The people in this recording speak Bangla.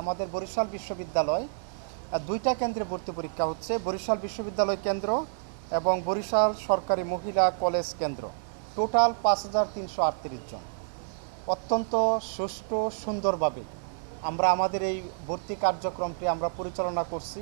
আমাদের বরিশাল বিশ্ববিদ্যালয় দুইটা কেন্দ্রে ভর্তি পরীক্ষা হচ্ছে। বরিশাল বিশ্ববিদ্যালয় কেন্দ্র এবং বরিশাল সরকারি মহিলা কলেজ কেন্দ্র। টোটাল পাঁচ হাজার তিনশো আটত্রিশ জন। অত্যন্ত সুষ্ঠু, সুন্দরভাবে আমরা আমাদের এই ভর্তি কার্যক্রমটি আমরা পরিচালনা করছি।